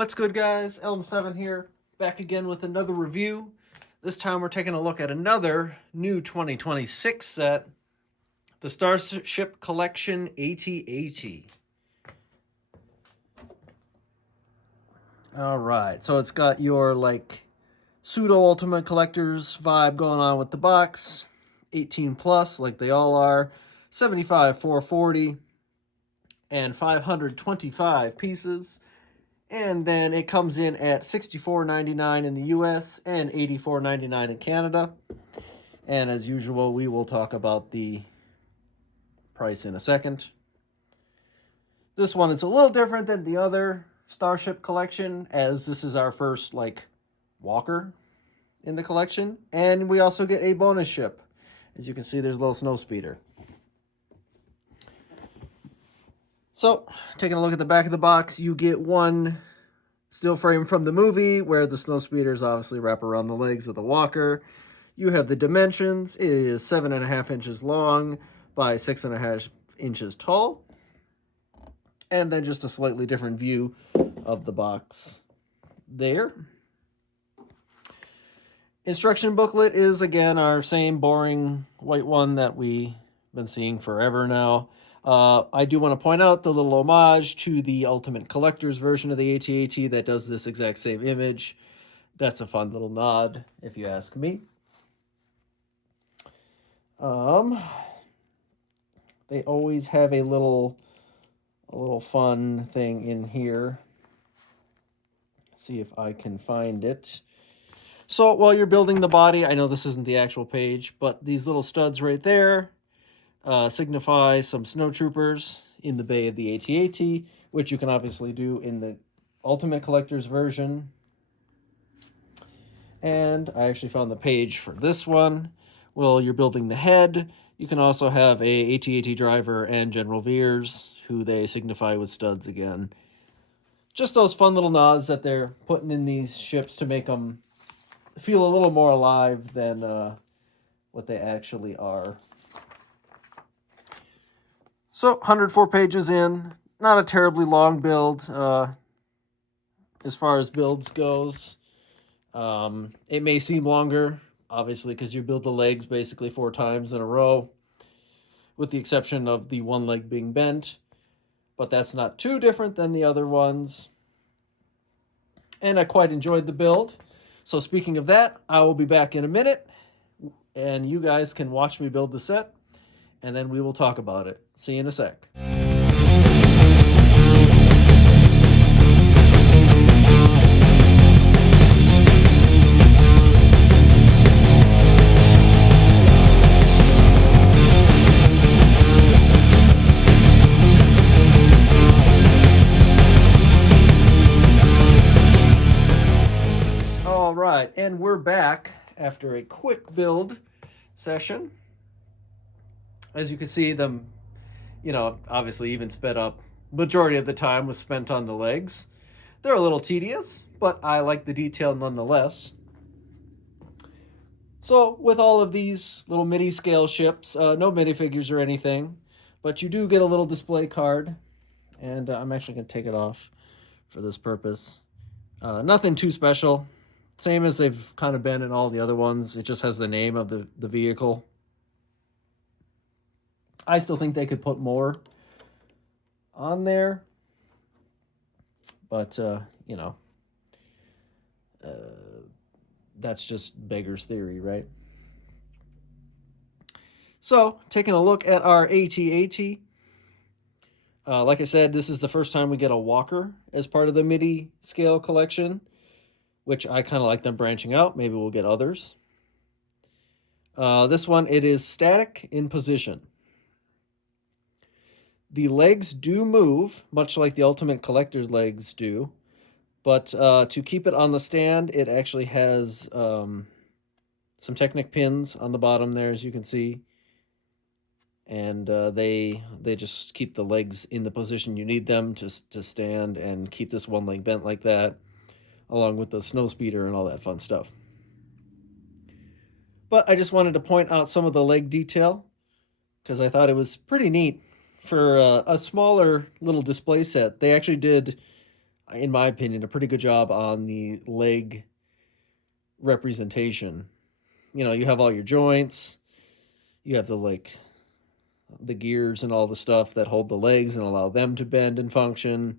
What's good, guys? Elm7 here, back again with another review. This time we're taking a look at another new 2026 set, the Starship Collection AT-AT. Alright, so it's got your, pseudo-Ultimate Collectors vibe going on with the box. 18 plus, like they all are. 75 440 and 525 pieces. And then it comes in at $64.99 in the US and $84.99 in Canada. And as usual, we will talk about the price in a second. This one is a little different than the other Starship collection, as this is our first, walker in the collection. And we also get a bonus ship. As you can see, there's a little Snowspeeder. So, taking a look at the back of the box, you get one still frame from the movie where the Snowspeeders obviously wrap around the legs of the walker. You have the dimensions. It is 7.5 inches long by 6.5 inches tall. And then just a slightly different view of the box there. Instruction booklet is, again, our same boring white one that we've been seeing forever now. I do want to point out the little homage to the Ultimate Collector's version of the AT-AT that does this exact same image. That's a fun little nod, if you ask me. They always have a little fun thing in here. See if I can find it. So while you're building the body, I know this isn't the actual page, but these little studs right there signify some snowtroopers in the bay of the AT-AT, which you can obviously do in the Ultimate Collector's version. And I actually found the page for this one. Well, you're building the head. You can also have a AT-AT driver and General Veers, who they signify with studs again. Just those fun little nods that they're putting in these ships to make them feel a little more alive than what they actually are. So, 104 pages in. Not a terribly long build as far as builds goes. It may seem longer, obviously, because you build the legs basically 4 times in a row, with the exception of the one leg being bent. But that's not too different than the other ones. And I quite enjoyed the build. So speaking of that, I will be back in a minute, and you guys can watch me build the set, and then we will talk about it. See you in a sec. All right, and we're back after a quick build session. As you can see, them, obviously even sped up. Majority of the time was spent on the legs. They're a little tedious, but I like the detail nonetheless. So with all of these little midi-scale ships, no minifigures or anything, but you do get a little display card, and I'm actually going to take it off for this purpose. Nothing too special. Same as they've kind of been in all the other ones. It just has the name of the vehicle. I still think they could put more on there. But, that's just beggar's theory, right? So, taking a look at our AT-AT. Like I said, this is the first time we get a walker as part of the midi-scale collection, which I kind of like them branching out. Maybe we'll get others. This one, it is static in position. The legs do move, much like the Ultimate Collector's legs do. But to keep it on the stand, it actually has some Technic pins on the bottom there, as you can see. And they just keep the legs in the position you need them to stand and keep this one leg bent like that, along with the Snowspeeder and all that fun stuff. But I just wanted to point out some of the leg detail, because I thought it was pretty neat. For a smaller little display set, they actually did in my opinion, a pretty good job on the leg representation. You know, you have all your joints, you have the gears and all the stuff that hold the legs and allow them to bend and function.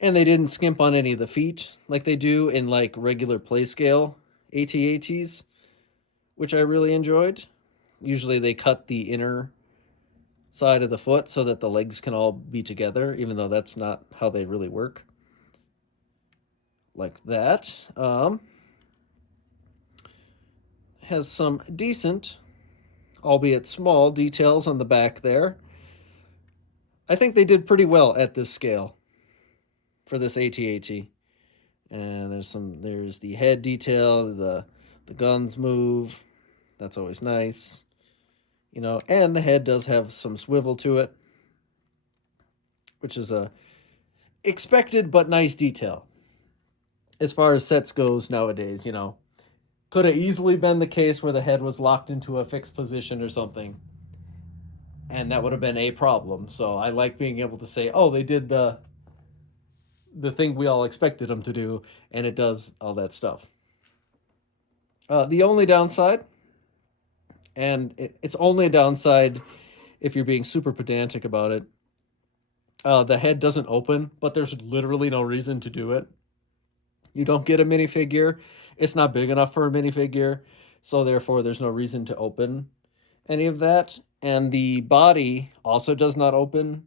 And they didn't skimp on any of the feet like they do in like regular play scale ATATs, which I really enjoyed. Usually they cut the inner side of the foot so that the legs can all be together, even though that's not how they really work. Like that. Has some decent, albeit small, details on the back there. I think they did pretty well at this scale for this ATAT. And there's the head detail, the guns move. That's always nice. You know, and the head does have some swivel to it, which is a expected but nice detail. As far as sets goes nowadays, you know, could have easily been the case where the head was locked into a fixed position or something, and that would have been a problem. So I like being able to say, oh, they did the thing we all expected them to do, and it does all that stuff. The only downside, and it's only a downside if you're being super pedantic about it, the head doesn't open, but there's literally no reason to do it. You don't get a minifigure. It's not big enough for a minifigure, so therefore there's no reason to open any of that. And the body also does not open,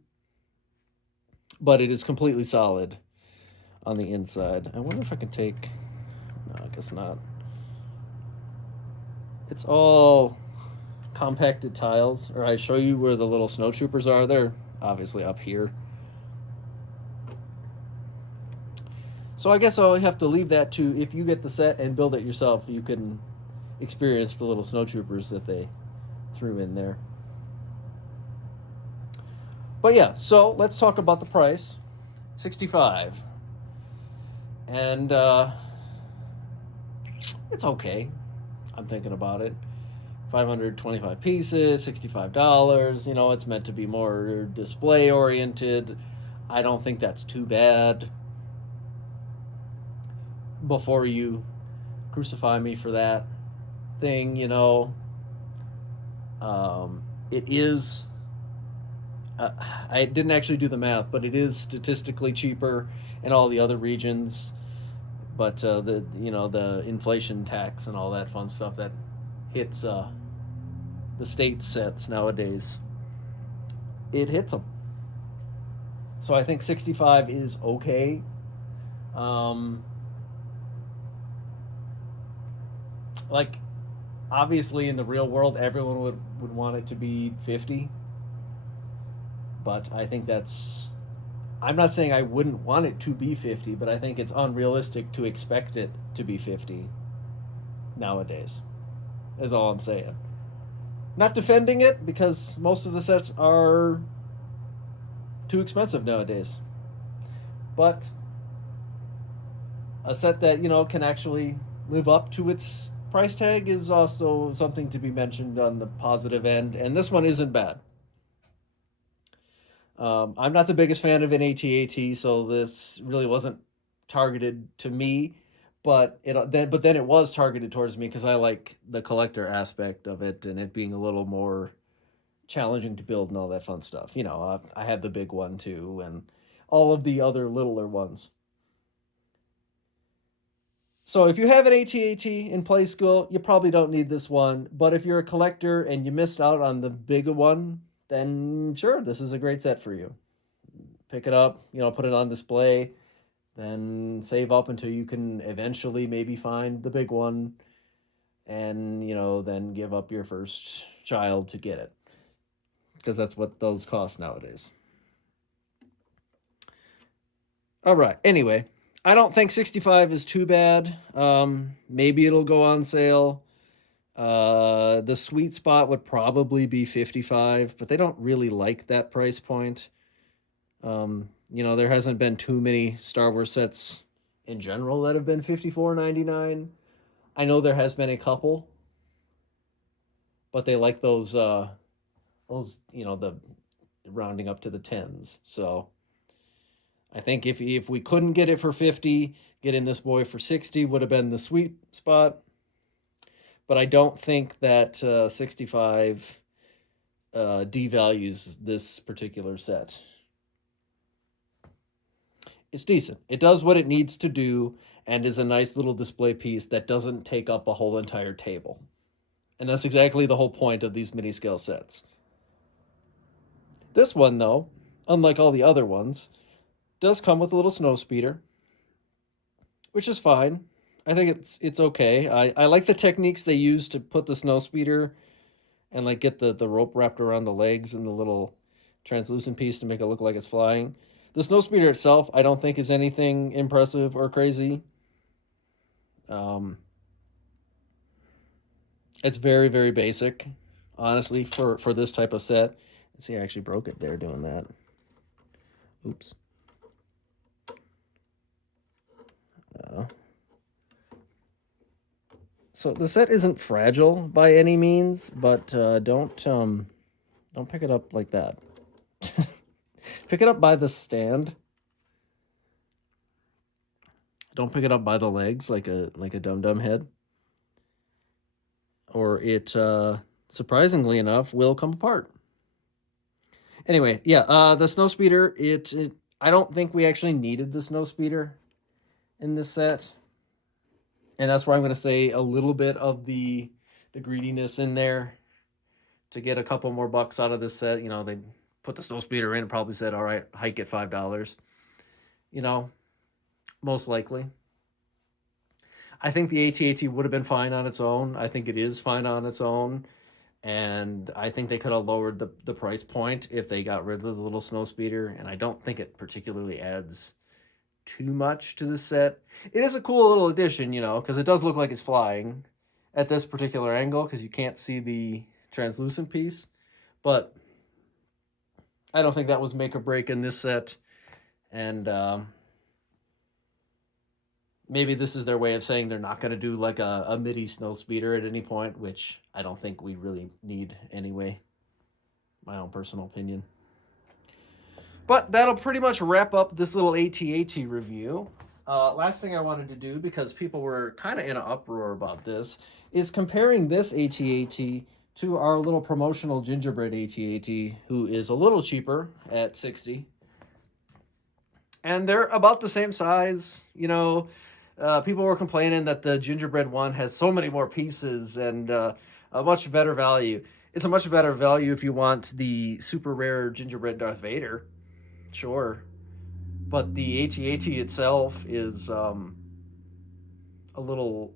but it is completely solid on the inside. I wonder if I can take. No, I guess not. It's all compacted tiles. Or I show you where the little snow troopers are. They're obviously up here. So I guess I'll have to leave that to, if you get the set and build it yourself, you can experience the little snow troopers that they threw in there. But yeah, so let's talk about the price. 65. And it's okay. I'm thinking about it. 525 pieces, $65. You know, it's meant to be more display oriented. I don't think that's too bad. Before you crucify me for that thing, you know, it is. I didn't actually do the math, but it is statistically cheaper in all the other regions. But the inflation tax and all that fun stuff that hits the state sets nowadays, it hits them. So I think 65 is okay. Um, like obviously in the real world, everyone would want it to be 50, but I think that's. I'm not saying I wouldn't want it to be 50, but I think it's unrealistic to expect it to be 50 nowadays. Is all I'm saying. Not defending it because most of the sets are too expensive nowadays. But a set that, you know, can actually live up to its price tag is also something to be mentioned on the positive end, and this one isn't bad. I'm not the biggest fan of an ATAT, so this really wasn't targeted to me, but then it was targeted towards me because I like the collector aspect of it and it being a little more challenging to build and all that fun stuff. You know, I had the big one too, and all of the other littler ones. So if you have an AT-AT in play school, you probably don't need this one. But if you're a collector and you missed out on the bigger one, then sure, this is a great set for you. Pick it up, you know, put it on display, then save up until you can eventually maybe find the big one, and, you know, then give up your first child to get it. Because that's what those cost nowadays. All right. Anyway, I don't think 65 is too bad. Maybe it'll go on sale. The sweet spot would probably be 55, but they don't really like that price point. You know, there hasn't been too many Star Wars sets in general that have been $54.99. I know there has been a couple, but they like those, you know, the rounding up to the tens. So I think if we couldn't get it for 50, getting this boy for 60 would have been the sweet spot. But I don't think that 65 devalues this particular set. It's decent. It does what it needs to do and is a nice little display piece that doesn't take up a whole entire table. And that's exactly the whole point of these mini scale sets. This one, though, unlike all the other ones, does come with a little Snowspeeder, which is fine. I think it's okay. I like the techniques they use to put the Snowspeeder and like get the rope wrapped around the legs and the little translucent piece to make it look like it's flying. The Snowspeeder itself, I don't think is anything impressive or crazy. It's very, very basic, honestly, for this type of set. Let's see, I actually broke it there doing that. Oops. So the set isn't fragile by any means, but don't pick it up like that. Pick it up by the stand. Don't pick it up by the legs like a dum-dum head. Or it surprisingly enough will come apart. Anyway, yeah, the Snowspeeder, it I don't think we actually needed the Snowspeeder in this set. And that's why I'm going to say a little bit of the greediness in there to get a couple more bucks out of this set. You know, they put the Snowspeeder in and probably said, all right, hike it $5. You know, most likely. I think the AT-AT would have been fine on its own. I think it is fine on its own. And I think they could have lowered the price point if they got rid of the little Snowspeeder. And I don't think it particularly adds too much to the set. It is a cool little addition, you know, because it does look like it's flying at this particular angle because you can't see the translucent piece. But I don't think that was make or break in this set. And maybe this is their way of saying they're not going to do like a MIDI Snowspeeder at any point, which I don't think we really need anyway. My own personal opinion. But that'll pretty much wrap up this little AT-AT review. Last thing I wanted to do, because people were kind of in an uproar about this, is comparing this AT-AT to our little promotional gingerbread AT-AT, who is a little cheaper at 60. And they're about the same size. You know, people were complaining that the gingerbread one has so many more pieces and a much better value. It's a much better value if you want the super rare gingerbread Darth Vader. Sure. But the AT-AT itself is a little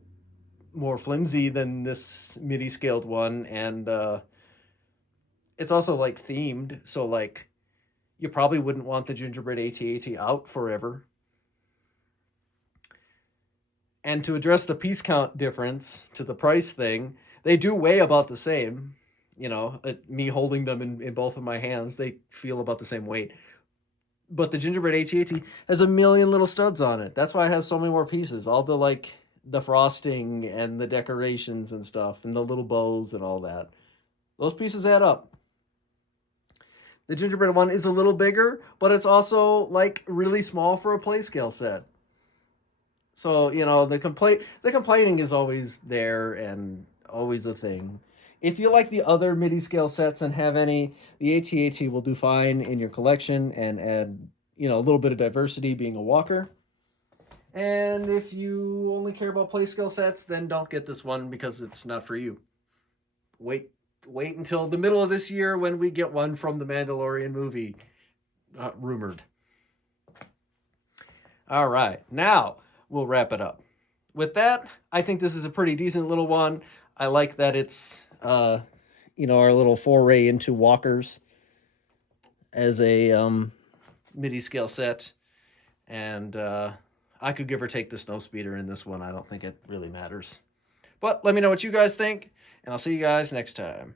more flimsy than this Midi-scaled one, and it's also like themed, so like you probably wouldn't want the gingerbread AT-AT out forever. And to address the piece count difference to the price thing, they do weigh about the same. You know, me holding them in both of my hands, they feel about the same weight. But the gingerbread AT-AT has a million little studs on it. That's why it has so many more pieces. All the like the frosting and the decorations and stuff and the little bows and all that. Those pieces add up. The gingerbread one is a little bigger, but it's also like really small for a play scale set. So, you know, the complaining is always there and always a thing. If you like the other MIDI scale sets and have any, the AT-AT will do fine in your collection and add, you know, a little bit of diversity being a walker. And if you only care about play scale sets, then don't get this one because it's not for you. Wait until the middle of this year when we get one from the Mandalorian movie, rumored. All right, now we'll wrap it up. With that, I think this is a pretty decent little one. I like that it's, you know, our little foray into walkers as a MIDI scale set. And I could give or take the Snowspeeder in this one. I don't think it really matters. But let me know what you guys think, and I'll see you guys next time.